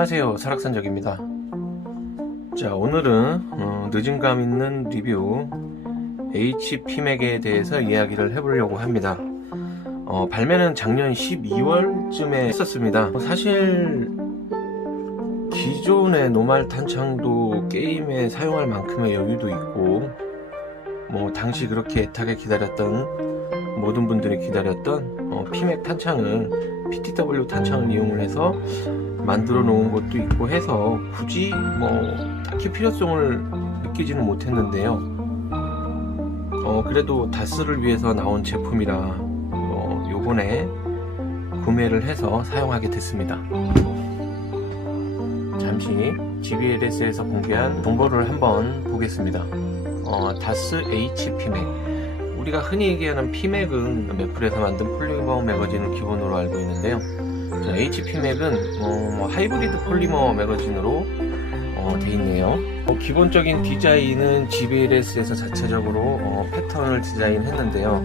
안녕하세요, 설악산적입니다. 자, 오늘은 늦은감 있는 리뷰 HPMAC에 대해서 이야기를 해보려고 합니다. 발매는 작년 12월쯤에 했었습니다. 사실 기존의 노말 탄창도 게임에 사용할 만큼의 여유도 있고, 당시 그렇게 애타게 기다렸던, 모든 분들이 기다렸던 PMAC 탄창을 PTW 탄창을 이용을 해서 만들어 놓은 것도 있고 해서 굳이 딱히 필요성을 느끼지는 못했는데요. 그래도 다스를 위해서 나온 제품이라 요번에 구매를 해서 사용하게 됐습니다. 잠시 GBLS에서 공개한 정보를 한번 보겠습니다. 다스 HPMAC, 우리가 흔히 얘기하는 PMAC은 매플에서 만든 폴리머 매거진을 기본으로 알고 있는데요. HPMAC은 하이브리드 폴리머 매거진으로 되어 있네요. 기본적인 디자인은 GBLS에서 자체적으로 패턴을 디자인했는데요.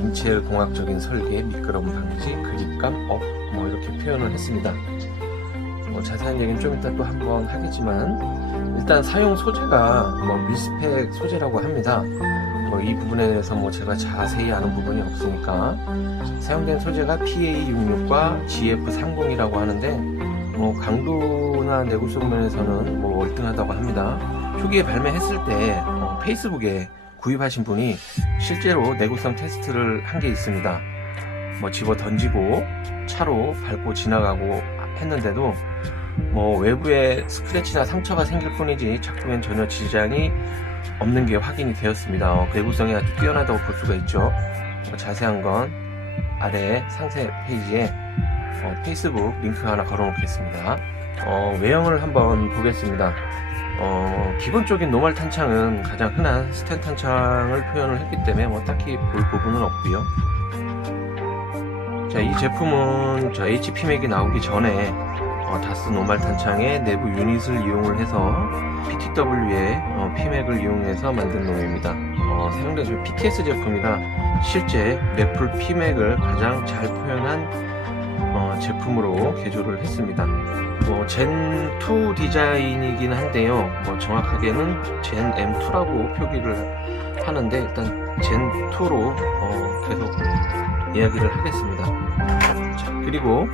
인체 공학적인 설계, 미끄럼 방지, 그립감, 업 이렇게 표현을 했습니다. 자세한 얘기는 좀 이따 또 한번 하겠지만, 일단 사용 소재가 밀스펙 소재라고 합니다. 이 부분에 대해서 제가 자세히 아는 부분이 없으니까, 사용된 소재가 PA66과 GF30이라고 하는데, 강도나 내구성 면에서는 월등하다고 합니다. 초기에 발매했을 때 페이스북에 구입하신 분이 실제로 내구성 테스트를 한 게 있습니다. 집어 던지고 차로 밟고 지나가고 했는데도 외부에 스크래치나 상처가 생길 뿐이지 작동엔 전혀 지장이 없는 게 확인이 되었습니다. 내구성이 아주 뛰어나다고 볼 수가 있죠. 자세한 건 아래 상세 페이지에 페이스북 링크 하나 걸어 놓겠습니다. 외형을 한번 보겠습니다. 기본적인 노멀 탄창은 가장 흔한 스텐 탄창을 표현을 했기 때문에 딱히 볼 부분은 없고요. 자, 이 제품은 HPMAC이 나오기 전에 다스 노말 탄창의 내부 유닛을 이용을 해서 PTW의 PMAC을 이용해서 만든 놈입니다. 사용된 PTS 제품이라 실제 매플 PMAC을 가장 잘 표현한 제품으로 개조를 했습니다. 젠2 디자인이긴 한데요. 정확하게는 젠 M2라고 표기를 하는데, 일단 젠2로 계속 이야기를 하겠습니다. 자, 그리고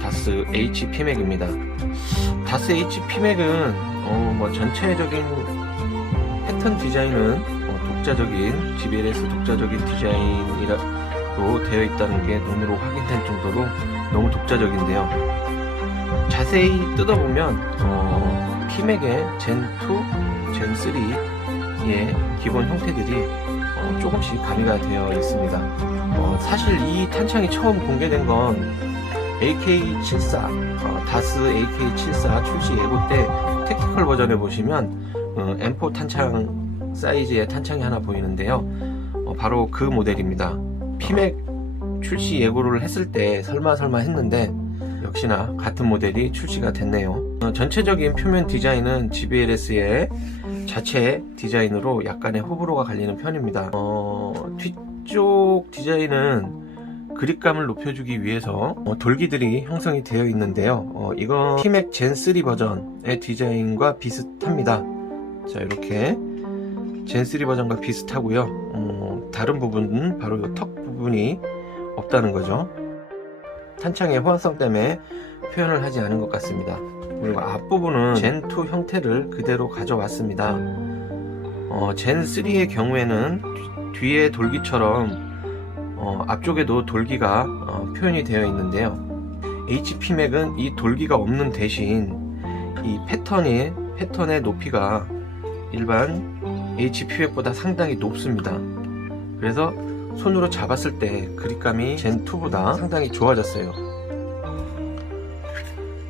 다스 HPMAC입니다. 다스 HPMAC은 전체적인 패턴 디자인은 독자적인 GBLS 독자적인 디자인으로 되어 있다는 게 눈으로 확인될 정도로 너무 독자적인데요. 자세히 뜯어보면 PMAC의 젠2, 젠3의 기본 형태들이 조금씩 가미가 되어 있습니다. 사실 이 탄창이 처음 공개된 건 AK74, 다스 AK74 출시 예고 때 택티컬 버전에 보시면 M4 탄창 사이즈의 탄창이 하나 보이는데요. 바로 그 모델입니다. PMAC 출시 예고를 했을 때 설마 했는데 역시나 같은 모델이 출시가 됐네요. 전체적인 표면 디자인은 GBLS의 자체 디자인으로 약간의 호불호가 갈리는 편입니다. 뒤쪽 디자인은 그립감을 높여주기 위해서 돌기들이 형성이 되어 있는데요. 이건 PMAC 젠3 버전의 디자인과 비슷합니다. 자, 이렇게 젠3 버전과 비슷하고요. 다른 부분은 바로 이 턱 부분이 없다는 거죠. 탄창의 호환성 때문에 표현을 하지 않은 것 같습니다. 그리고 앞부분은 젠2 형태를 그대로 가져왔습니다. 젠3의 경우에는 뒤에 돌기처럼 앞쪽에도 돌기가 표현이 되어 있는데요. HPMAC은 이 돌기가 없는 대신 이 패턴의 높이가 일반 HPMAC보다 상당히 높습니다. 그래서 손으로 잡았을 때 그립감이 젠2보다 상당히 좋아졌어요.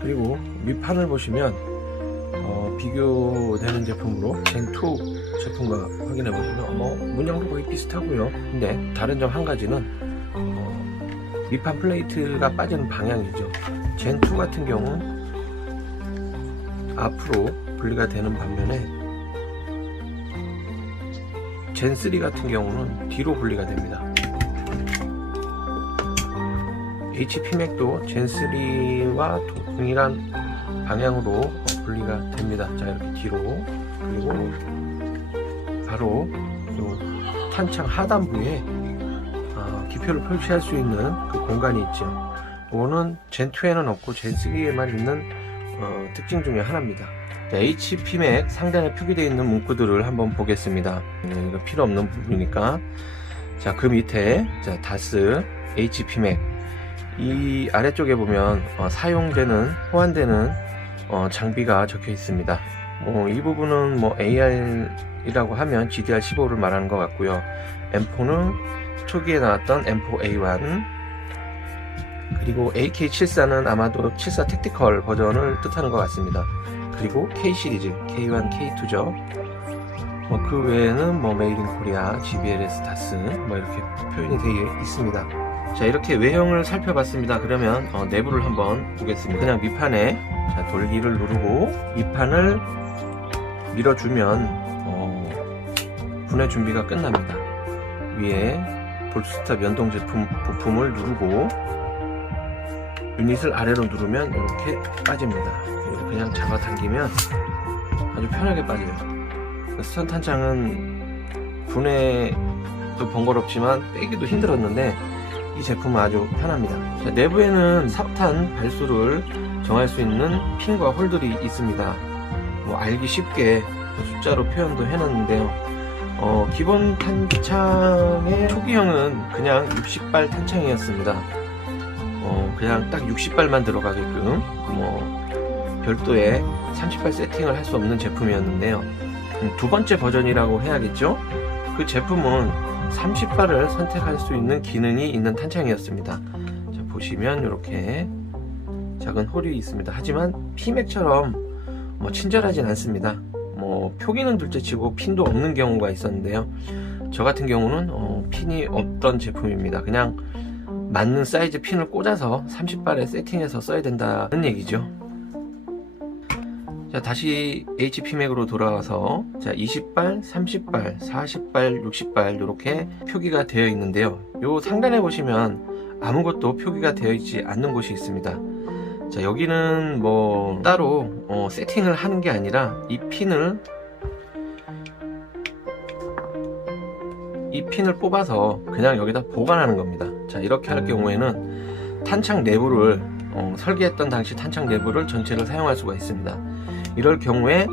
그리고 밑판을 보시면 비교되는 제품으로 젠2 제품과 확인해 보시면 문양도 거의 비슷하고요. 근데 다른 점 한 가지는 밑판 플레이트가 빠지는 방향이죠. 젠2 같은 경우는 앞으로 분리가 되는 반면에 젠3 같은 경우는 뒤로 분리가 됩니다. HPMAC도 젠3와 동일한 방향으로 분리가 됩니다. 자, 이렇게 뒤로, 그리고 바로 요 탄창 하단부에 기표를 표시할 수 있는 그 공간이 있죠. 이거는 젠2에는 없고 젠3에만 있는 특징 중에 하나입니다. 자, HPMAC 상단에 표기되어 있는 문구들을 한번 보겠습니다. 이거 필요 없는 부분이니까. 자, 그 밑에 자, DAS HPMAC 이 아래쪽에 보면 호환되는 장비가 적혀 있습니다. 이 부분은 AR이라고 하면 GDR15를 말하는 것 같고요. M4는 초기에 나왔던 M4A1, 그리고 AK74는 아마도 74 택티컬 버전을 뜻하는 것 같습니다. 그리고 K 시리즈 K1, K2죠. 그 외에는 메이드 인 코리아, GBLS, DAS 이렇게 표현이 되어 있습니다. 자, 이렇게 외형을 살펴봤습니다. 그러면 내부를 한번 보겠습니다. 그냥 밑판에 돌기를 누르고 밑판을 밀어주면 분해 준비가 끝납니다. 위에 볼트스탑 연동 제품 부품을 누르고 유닛을 아래로 누르면 이렇게 빠집니다. 그리고 그냥 잡아당기면 아주 편하게 빠져요. 스턴 탄창은 분해도 번거롭지만 빼기도 힘들었는데 이 제품은 아주 편합니다. 자, 내부에는 삽탄 발수를 정할 수 있는 핀과 홀들이 있습니다. 알기 쉽게 숫자로 표현도 해놨는데요. 기본 탄창의 초기형은 그냥 60발 탄창이었습니다. 그냥 딱 60발만 들어가게끔 별도의 30발 세팅을 할 수 없는 제품이었는데요. 두 번째 버전이라고 해야겠죠. 그 제품은 30발을 선택할 수 있는 기능이 있는 탄창이었습니다. 자, 보시면 이렇게 작은 홀이 있습니다. 하지만 PMAC처럼 친절하진 않습니다. 표기는 둘째치고 핀도 없는 경우가 있었는데요. 저 같은 경우는 핀이 없던 제품입니다. 그냥 맞는 사이즈 핀을 꽂아서 30발에 세팅해서 써야 된다는 얘기죠. 자, 다시 HPMAC으로 돌아와서 자, 20발, 30발, 40발, 60발 이렇게 표기가 되어 있는데요. 요 상단에 보시면 아무것도 표기가 되어 있지 않는 곳이 있습니다. 자, 여기는 따로 세팅을 하는 게 아니라 이 핀을 뽑아서 그냥 여기다 보관하는 겁니다. 자, 이렇게 할 경우에는 탄창 내부를 설계했던 당시 탄창 내부를 전체를 사용할 수가 있습니다. 이럴 경우에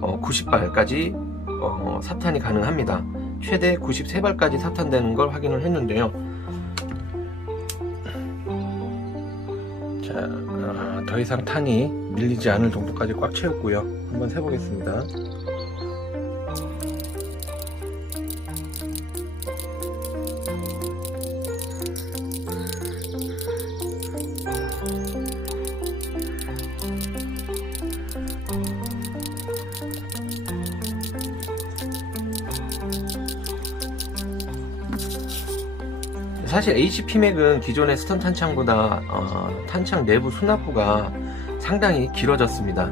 90발까지 삽탄이 가능합니다. 최대 93발까지 삽탄되는 걸 확인을 했는데요. 자, 더 이상 탄이 밀리지 않을 정도까지 꽉 채웠고요. 한번 세보겠습니다. 사실 HPMAC은 기존의 스턴 탄창보다 탄창 내부 수납부가 상당히 길어졌습니다.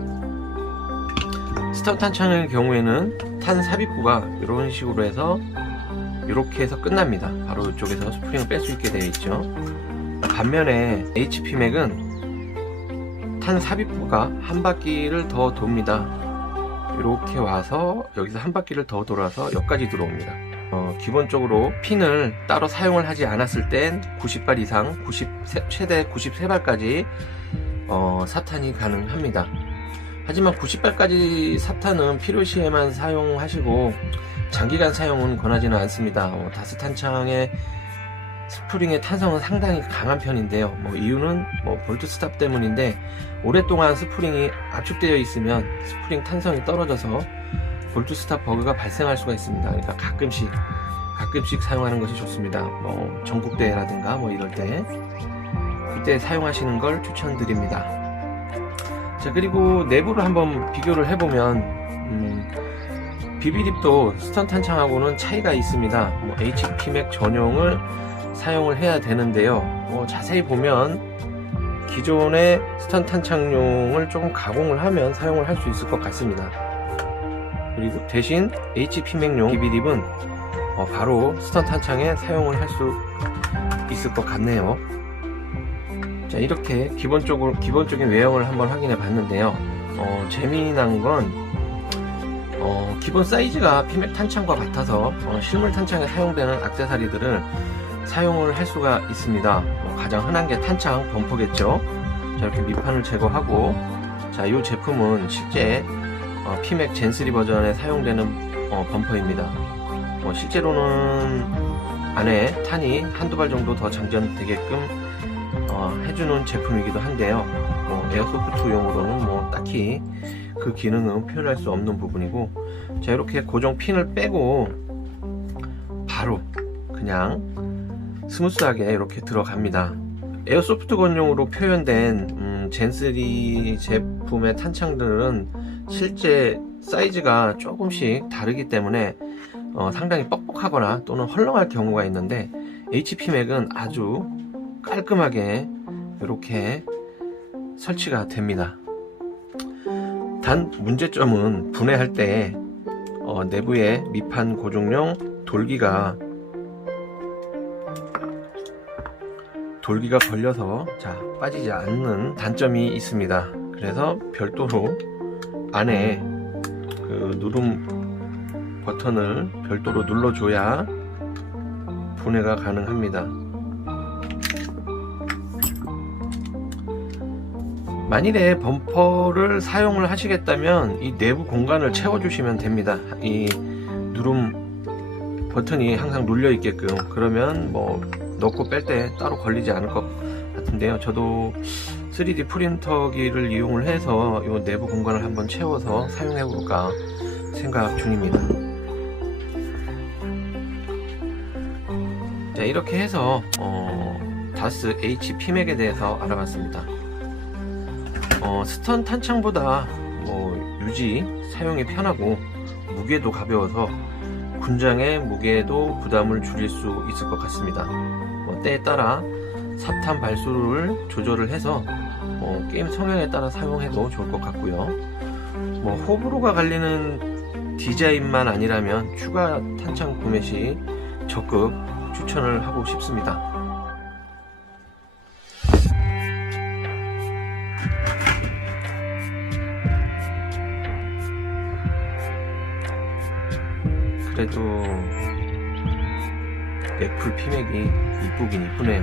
스턴 탄창의 경우에는 탄 삽입부가 이런 식으로 해서 이렇게 해서 끝납니다. 바로 이쪽에서 스프링을 뺄 수 있게 되어 있죠. 반면에 HPMAC은 탄 삽입부가 한 바퀴를 더 돕니다. 이렇게 와서 여기서 한 바퀴를 더 돌아서 여기까지 들어옵니다. 기본적으로 핀을 따로 사용을 하지 않았을 땐 90발 이상, 최대 93발까지 삽탄이 가능합니다. 하지만 90발까지 삽탄은 필요시에만 사용하시고 장기간 사용은 권하지는 않습니다. 다스 탄창의 스프링의 탄성은 상당히 강한 편인데요. 이유는 볼트 스탑 때문인데 오랫동안 스프링이 압축되어 있으면 스프링 탄성이 떨어져서 볼트 스탑 버그가 발생할 수가 있습니다. 그러니까 가끔씩 사용하는 것이 좋습니다. 전국대회라든가 이럴 때 그때 사용하시는 걸 추천드립니다. 자, 그리고 내부를 한번 비교를 해보면 비비립도 스턴 탄창하고는 차이가 있습니다. HPMAC 전용을 사용을 해야 되는데요. 자세히 보면 기존의 스턴 탄창용을 조금 가공을 하면 사용을 할 수 있을 것 같습니다. 그리고 대신 HPMAC용 비비립은 바로 스턴 탄창에 사용을 할 수 있을 것 같네요. 자, 이렇게 기본적인 외형을 한번 확인해 봤는데요. 재미난 건 기본 사이즈가 피맥 탄창과 같아서 실물 탄창에 사용되는 액세서리들을 사용을 할 수가 있습니다. 가장 흔한 게 탄창 범퍼겠죠. 자, 이렇게 밑판을 제거하고, 자, 이 제품은 실제 피맥 젠3 버전에 사용되는 범퍼입니다. 실제로는 안에 탄이 한두 발 정도 더 장전되게끔 해주는 제품이기도 한데요. 에어소프트용으로는 딱히 그 기능은 표현할 수 없는 부분이고, 자, 이렇게 고정 핀을 빼고 바로 그냥 스무스하게 이렇게 들어갑니다. 에어소프트건용으로 표현된 젠3 제품의 탄창들은 실제 사이즈가 조금씩 다르기 때문에 상당히 뻑뻑하거나 또는 헐렁할 경우가 있는데, HP맥은 아주 깔끔하게 이렇게 설치가 됩니다. 단 문제점은 분해할 때 내부에 밑판 고정용 돌기가 걸려서 빠지지 않는 단점이 있습니다. 그래서 별도로 안에 그 누름 버튼을 별도로 눌러줘야 분해가 가능합니다. 만일에 범퍼를 사용을 하시겠다면 이 내부 공간을 채워주시면 됩니다. 이 누름 버튼이 항상 눌려 있게끔, 그러면 넣고 뺄 때 따로 걸리지 않을 것 같은데요. 저도 3D 프린터기를 이용을 해서 이 내부 공간을 한번 채워서 사용해 볼까 생각 중입니다. 자, 이렇게 해서 다스 HP맥에 대해서 알아봤습니다. 스턴 탄창보다 유지 사용이 편하고 무게도 가벼워서 군장의 무게도 부담을 줄일 수 있을 것 같습니다. 때에 따라 사탄 발수를 조절을 해서 게임 성향에 따라 사용해도 좋을 것 같고요. 호불호가 갈리는 디자인만 아니라면 추가 탄창 구매 시 적극 추천을 하고 싶습니다. 그래도 맥풀 피맥이 이쁘긴 이쁘네요.